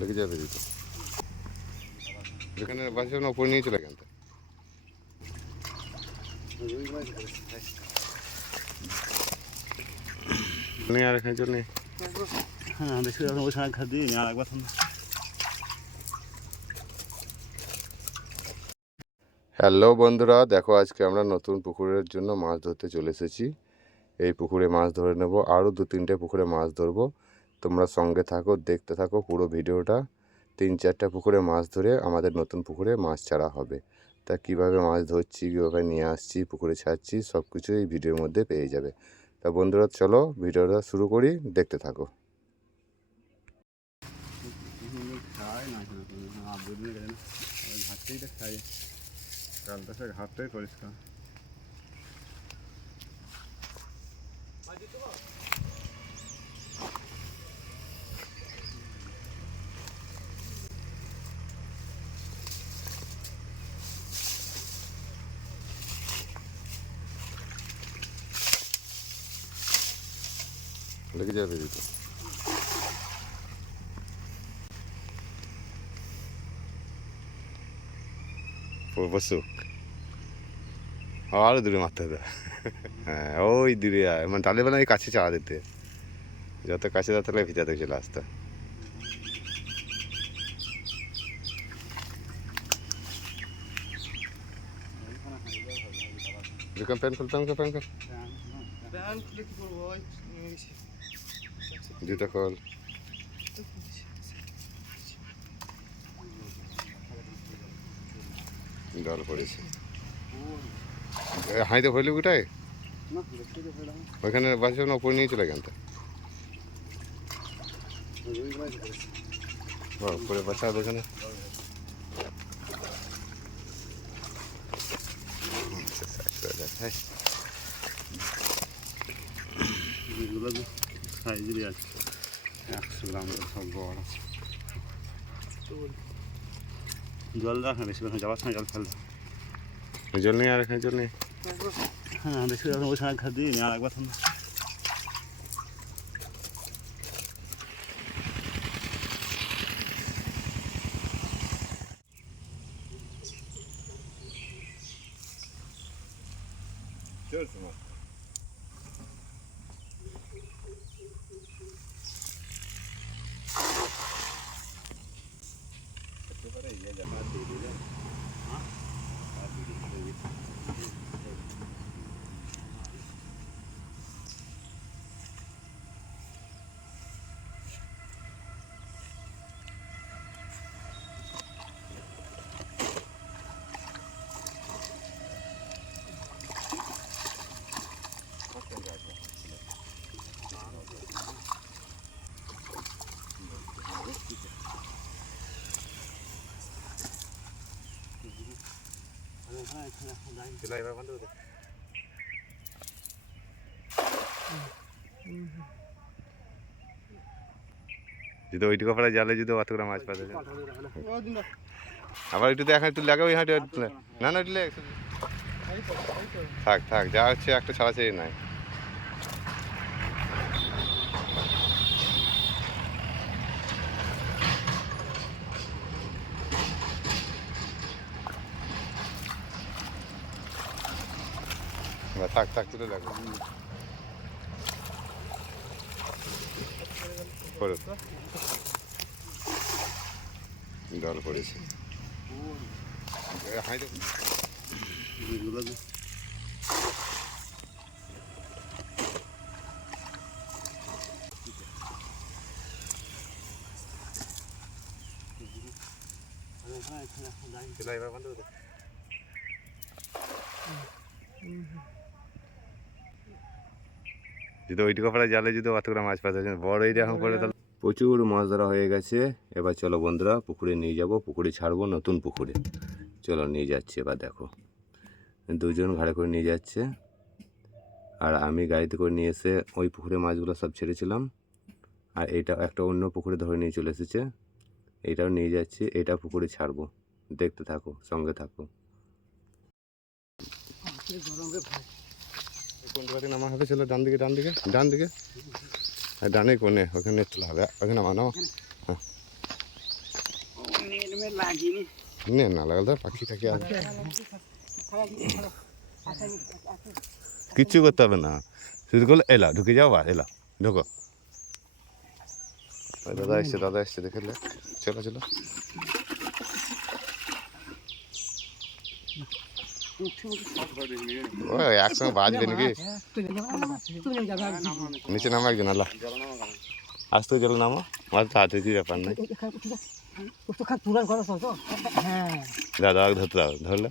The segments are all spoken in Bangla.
লেগে যাবে দিত যেখানে বাসে না উপরে নিয়ে চলে গেল নেই আর এখানে নেই। হ্যাঁ বেশি ওই সময় খাদ্য দিই আর একবার হ্যালো বন্ধুরা দেখো আজকে আমরা নতুন পুকুরের জন্য মাছ ধরতে চলে এসেছি। এই পুকুরে মাছ ধরে নেব আরও দু তিনটে পুকুরে মাছ ধরবো। তোমরা সঙ্গে থাকো দেখতে থাকো পুরো ভিডিওটা তিন চারটা পুকুরে মাছ ধরে আমাদের নতুন পুকুরে মাছ ছাড়া হবে তা কীভাবে মাছ ধরছি কীভাবে নিয়ে আসছি পুকুরে ছাড়ছি সব কিছু এই ভিডিওর মধ্যে পেয়ে যাবে তা বন্ধুরা চলো ভিডিওটা শুরু করি দেখতে থাকো ঘাটতেই পরিষ্কার লেগে যাবে দিত আরও দূরে মারতে হবে। হ্যাঁ ওই দূরে মানে টালে বেলা এই কাছে চাওয়া দিতে। যত কাছে যত ভিতরে চলে আসতে। এরকম প্যান্ট খুল। প্যান্ট প্যান্ট জুতো খোল জল পড়েছে। হাইতে তো পেলাম ওইখানে বাসে না উপরে নিয়ে চলে গেল তো রুই মাছ ধরেছি উপরে বাসা ওখানে এগুলো তো সাইজেরই আছে একশো গ্রাম সব বড় আছে জল রাখ না বেশি যাওয়ার সময় জল ফেলবে জল নেই আর এখানে জল নেই হ্যাঁ বেশি ওই সময় খাদ্য দিই আর একবার থামবে চলছে মাছ চলে এবার বন্ধ করে দে। জালে মাছ আবার একটু দেখা, একটু লাগাবো হাঁটে না না থাক থাক, যা হচ্ছে একটা ছাড়া ছেড়ে নাই। এবার থাক থাক তুলে লাগবে জল পড়েছে হাই দেখুন এগুলো তো চলে এবার বন্ধ করে দে। যদি ওইটুকু পরে জালে যদি অতগুলো মাছ যায় বড় এই রকম করে তাহলে প্রচুর মাছ ধরা হয়ে গেছে। এবার চলো বন্ধুরা পুকুরে নিয়ে যাব। পুকুরে ছাড়বো নতুন পুকুরে। চলো নিয়ে যাচ্ছি এবার দেখো। দুজন ঘাড়ে করে নিয়ে যাচ্ছে। আর আমি গাড়িতে করে নিয়ে এসে ওই পুকুরে মাছগুলো সব ছেড়েছিলাম। আর এটা একটা অন্য পুকুরে ধরে নিয়ে চলে এসেছে। এটাও নিয়ে যাচ্ছি। এটা পুকুরে ছাড়বো। দেখতে থাকো সঙ্গে থাকো। কোন দিকে নামা হবে চলো ডান দিকে ডান দিকে ডান দিকে। আর ডানে কোনে ওখানে তোলা হবে। ওখানে নামানো হ্যাঁ। নে, না লাগালে পাখি থাকে আর। কিচ্ছু করতে হবে না। শুধু করলে এলা ঢুকে যাও বা এলা ঢোকো। দাদা এসছে দাদা এসছে, দেখে চলো চলো। ওই একসঙ্গে বাজবে নাকি? নিচে নামো একজন, আল্লাহ। আসতে চলো নামো, আমার তাড়াতাড়ি কি ব্যাপার নাই। দাদা ধরতে দাও, ধরলে?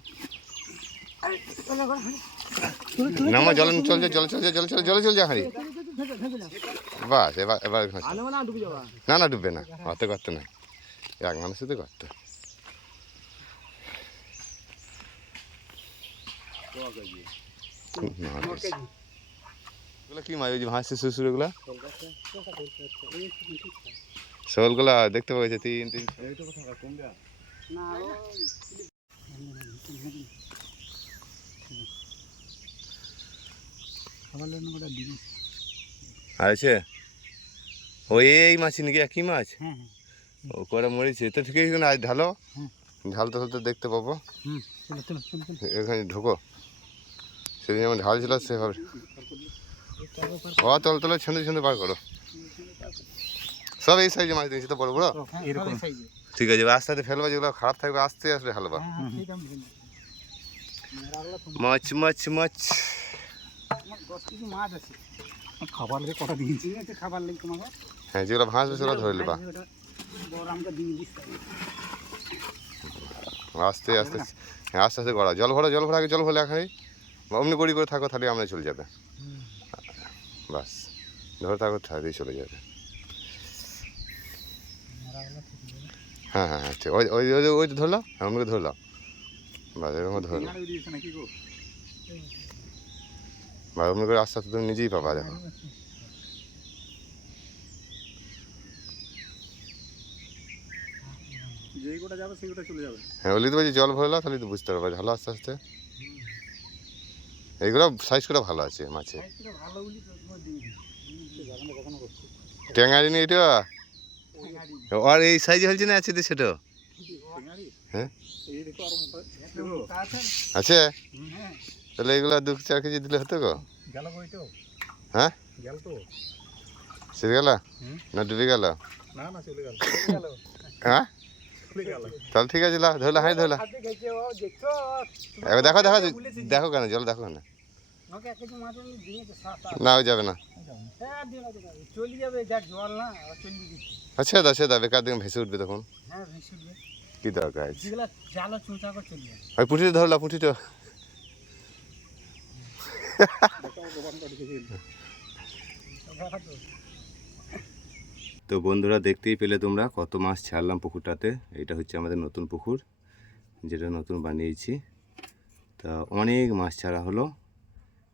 নামো, জল, চল যা, জল, চল যা, জল, চল, জলে, চল যা হাঁড়ি বাস, এবার এবার না না, ডুববে না, অত করতে নাই। এক মানুষ তো করতে। কি মাছ? ওই যে ভাসছে শ্বশুর এগুলা? শোলগুলা দেখতে পাওয়া গেছে তিন তিন। আছে ওই এই মাছ নাকি একই মাছ? ও করে মরেছে? তো ঠিক আছে আজ ঢালো। ঢালতে ঢালতে দেখতে পাবো। এখানে ঢোকো। সেদিন যেমন ঢাল ছিল সেভাবে। ও তল তলে ছন্দে ছন্দে পার করো। সব এই সাইজে মাছ দিয়েছি তো বড় বড়। ঠিক আছে আস্তে আস্তে ফেলবা যেগুলো খারাপ থাকবে আস্তে আস্তে ফেলবা মাছ মাছ মাছ। খাবার কটা দিয়েছি। খাবার তোমাকে। হ্যাঁ যেগুলো ভাসবে সেগুলো ধরে নেবা। আস্তে আস্তে হ্যাঁ আস্তে আস্তে গড়া। জল ভরা জল ভরা আগে জল ভরলে এখানে অমনি গড়ি করে থাকো তাহলে আমরা চলে যাবে। বাস ধরে থাকো তাহলেই চলে যাবে। হ্যাঁ হ্যাঁ হ্যাঁ ওই ওই ওই ওই ধরলো অমনি ধরলো বাস এরকম ধরলো নাকি বা অমনি করে আস্তে আস্তে তুমি নিজেই পাবা দেখো। হ্যাঁ ওলি তো বলছি জল ভরলো তাহলে তো বুঝতে পারবা ঢালো আস্তে আস্তে। এইগুলো সাইজ করে ভালো আছে মাছে ট্যাঙারি নি এটা আর এই সাইজে হয়েছে না আছে তো ছোটো? হ্যাঁ? এই দেখো আর মোটা। আছে? হ্যাঁ। তাহলে এগুলো দু চার কেজি দিলে হতো গো। গেল কই তো? হ্যাঁ? গেল সেরে গেল? না ডুবে গেল? না না চলে গেল। গেল। হ্যাঁ? চলে ঠিক আছে ধরলা হাই ধরলা। দেখো দেখো দেখো কেন জল দেখো না না। হ্যাঁ যাবে না দিচ্ছি আচ্ছা দা সে দা বেকার দিন ভেসে উঠবে তখন। হ্যাঁ কি দরকার আছে? ওই ধরলা পুঁটিটা। তো বন্ধুরা দেখতেই পেলে তোমরা কত মাছ ছাড়লাম পুকুরটাতে। এটা হচ্ছে আমাদের নতুন পুকুর, যেটা নতুন বানিয়েছি। তা অনেক মাছ ছাড়া হলো।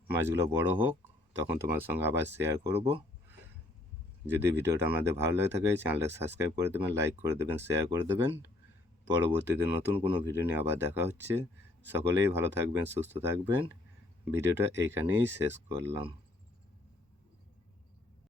মাছগুলো বড় হোক, তখন তোমার সঙ্গে আবার শেয়ার করব। যদি ভিডিওটা আমাদের ভালো লাগে থাকে চ্যানেলটা সাবস্ক্রাইব করে দেবেন লাইক করে দেবেন শেয়ার করে দেবেন। পরবর্তীতে নতুন কোনো ভিডিও নিয়ে আবার দেখা হচ্ছে। সকলেই ভালো থাকবেন, সুস্থ থাকবেন। ভিডিওটা এইখানেই শেষ করলাম।